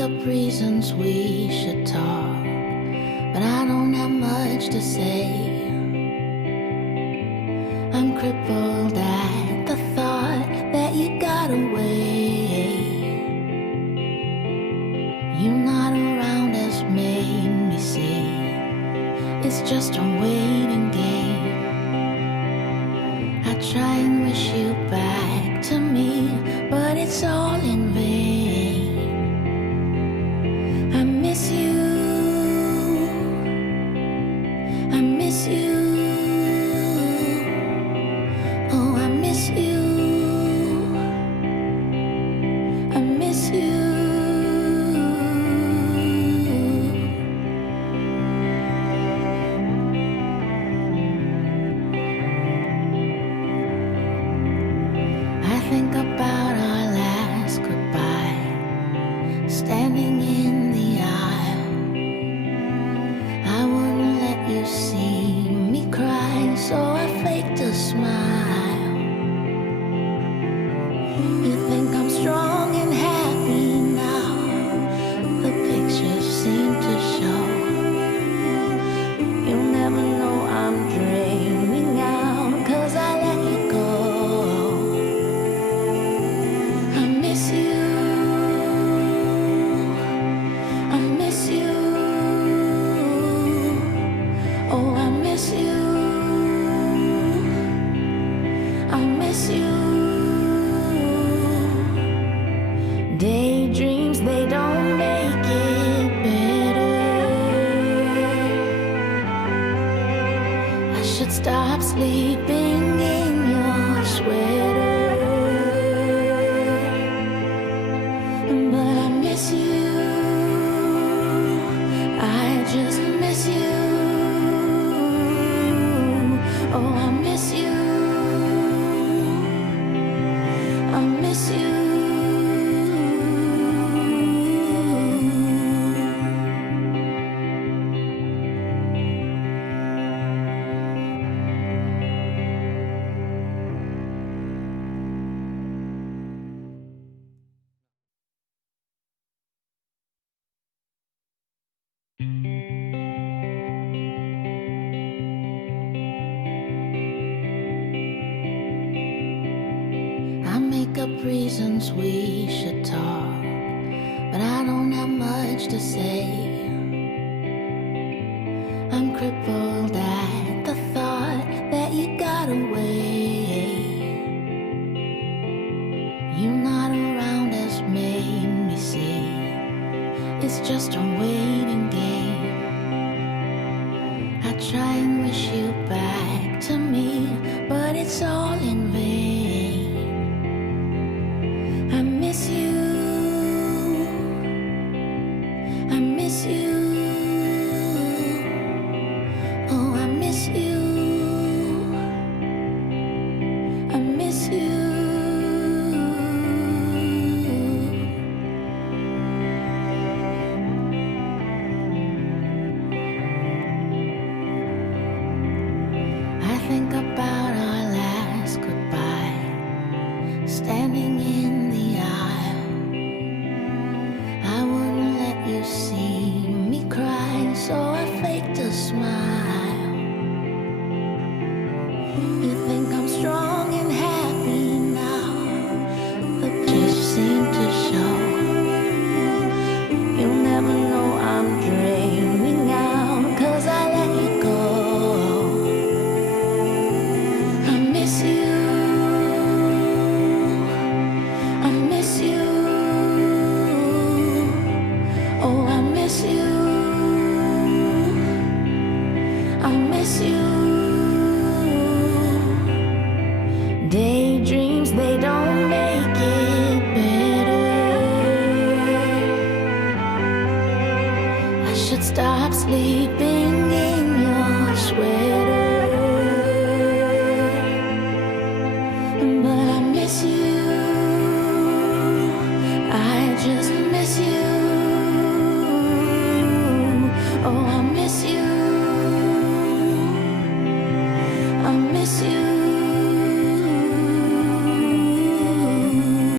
make up reasons we should talk, but I don't have much to say. I'm crippled at the thought that you got away. You not around has made me see it's just a waiting game. I try and wish you back to me, but it's all in vain. I miss you, I miss you, oh I miss you, I miss you. Think about our last goodbye, standing in the aisle. I wouldn't let you see me cry, so I faked a smile. You think I'm strong and happy now, the pictures seem to show. You'll never know I'm draining out, 'cause I let you go. I miss you, I miss you, oh I miss you, I miss you. Daydreams, they don't make it better. I should stop sleeping in your sweater. But I miss you, I just miss you, oh I miss you, I miss you. I make up reasons we should talk, but I don't have much to say. I'm crippled at the thought that you got away. You not around has made me see it's just a waiting game. I try and wish you back to me, but it's all in vain. I miss you, I miss you, oh I miss you, I miss you. I think about our last goodbye, standing in the aisle. I wouldn't let you see me cry, so I faked a smile. You think I'm strong and happy now, the pictures seem to show. You'll never know I'm draining out, 'cause I let you go. I miss you, I miss you, oh I miss you, I miss you. Daydreams, they don't make it better. I should stop sleeping